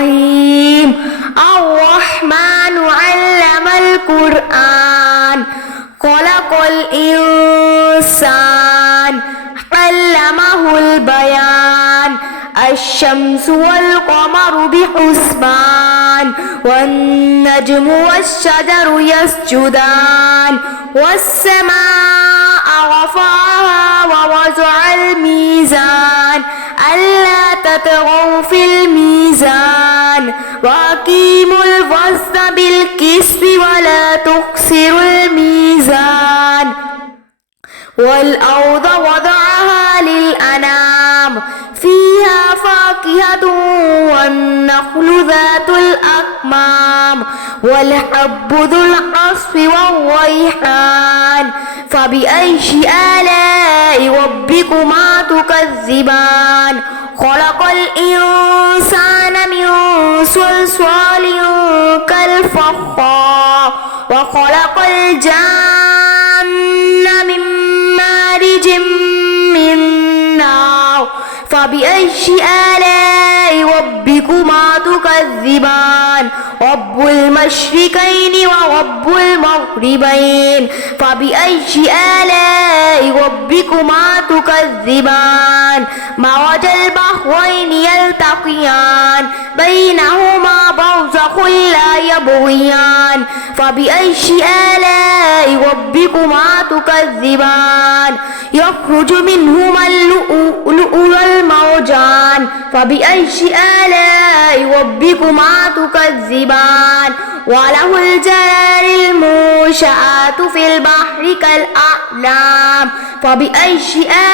الرحيم الرحمن علم القرآن خلق الإنسان علمه البيان الشمس والقمر بحسبان والنجم والشجر يسجدان والسماء رفعها ووضع الميزان ألا تطغوا في الميزان وأقيموا الوزن بالقسط ولا تخسروا الميزان والأرض وضعها للأنام فيها فاكهة والنخل ذات الأكمام والحب ذو العصف والريحان فبأي آلاء ربكما تكذبان خلق الإنسان من صلصال كالفخار وخلق الجن من مارج من نار فبأي آلاء ربكما تكذبان رب المشرقين ورب المغربين فبأي آلاء ربكما تكذبان مرج البحرين يلتقيان بينهما برزخ لا يبغيان فبأي آلاء ربكما تكذبان يخرج منهما اللؤلؤ والمرجان فبأي آلاء ربكما تكذبان وله الجوار المنشآت في البحر كالأعلام فبأي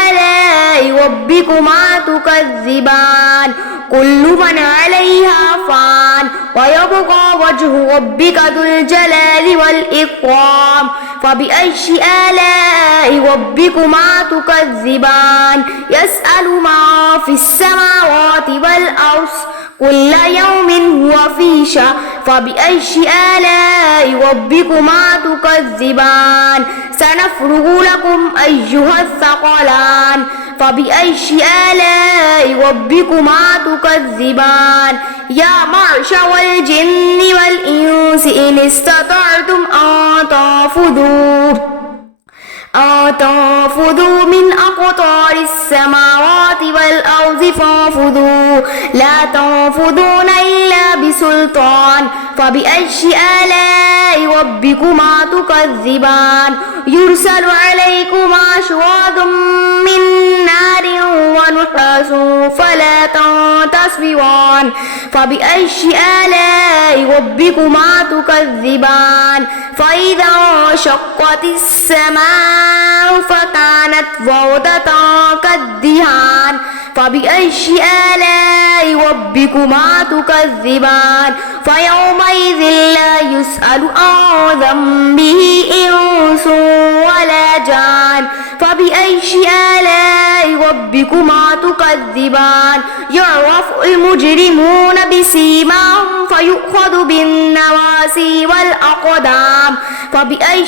آلاء ربكما تكذبان كل من عليها فان ويبقى وجه ربك ذو الجلال والإكرام فبأي آلاء ربكما تكذبان يسأل ما في السماوات والأرض كل يوم هو في شأن فبأي آلاء ربكما تكذبان سنفرغ لكم أيها الثقلان فبأي آلاء ربكما تكذبان يا معشر الجن والإنس إن استطعتم أن تنفذوا من أقطار السماوات والأرض فانفذوا لا تنفذون إلا بسلطان فبأي آلاء ربكما تكذبان يرسل عليكما شواظ من نار ونحاس فلا تنتصران فبأي آلاء ربكما تكذبان فإذا انشقت السماء فكانت وردة كالدهان فبأي آلاء ربكما تكذبان فيومئذ لا يسأل عن ذنبه إنس ولا جان فبأي آلاء ربكما تكذبان يعرف المجرمون بسيماهم فيؤخذ بالنواسي والأقدام فبأي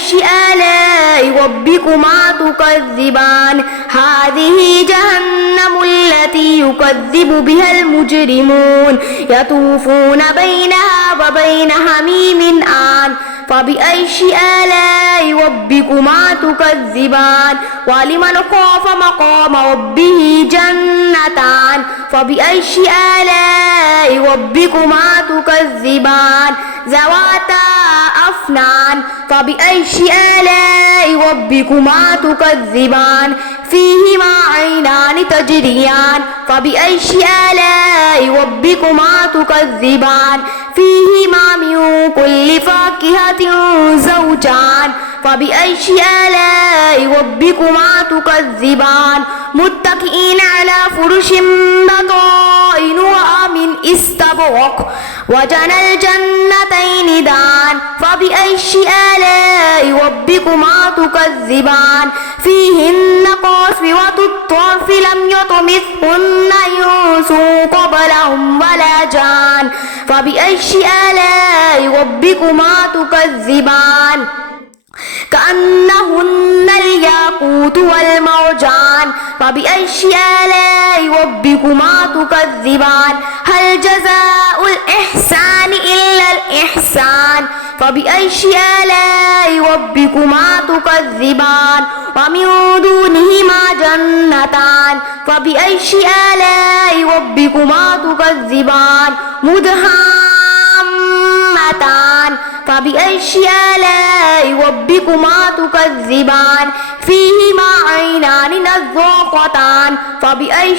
آلاء ربكما تكذبان هذه جهنم التي يكذب بها المجرمون يطوفون بينها وبين حميم آن فبأي آلاء ربكما تكذبان ولمن خاف مقام ربه جنتان فبأي آلاء ربكما تكذبان ذواتا أفنان فبأي آلاء ربكما تكذبان فيهما عينان تجريان فبأي آلاء ربكما تكذبان فيهما من كل فاكهة زوجان فبأي آلاء ربكما تكذبان متكئين على فرش بطائنها من استبرق وجنى الجنتين دان فبأي آلاء ربكما تكذبان فيهن قاصرات الطرف لم يطمثهن إنس قبلهم ولا جان فبأي آلاء ربكما تكذبان كأنهن الياقوت والمرجان فبأي آلاء ربكما تكذبان هل جزاء الإحسان إلا الإحسان فبأي آلاء ربكما تكذبان ومن دونهما جنتان فبأي آلاء ربكما تكذبان مدهامتان فبأي آلاء ربكما تكذبان فيهما عينان نضاختان فبأي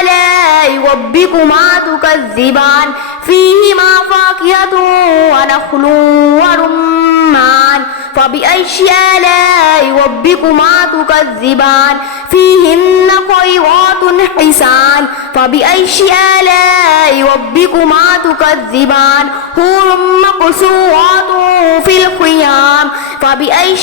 آلاء ربكما تكذبان فيهما فاكهة ونخل ورمان فبأي آلاء ربكما تكذبان فيهن خيرات حسان فبأي آلاء ربكما تكذبان حور مقصورات في الخيام فبأي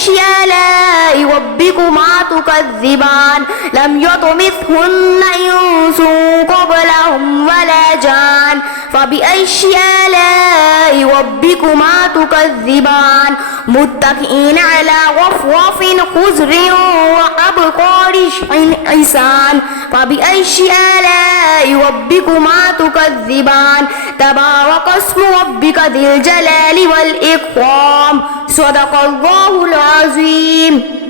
آلاء ربكما تكذبان لم يطمثهن إنس قبلهم ولا جان فبأي آلاء ربكما تكذبان متكئين على رفرف خضر وأبقار حسان فبأي آلاء ربكما تكذبان تبارك اسم ربك ذي الجلال والإكرام صدق الله العظيم.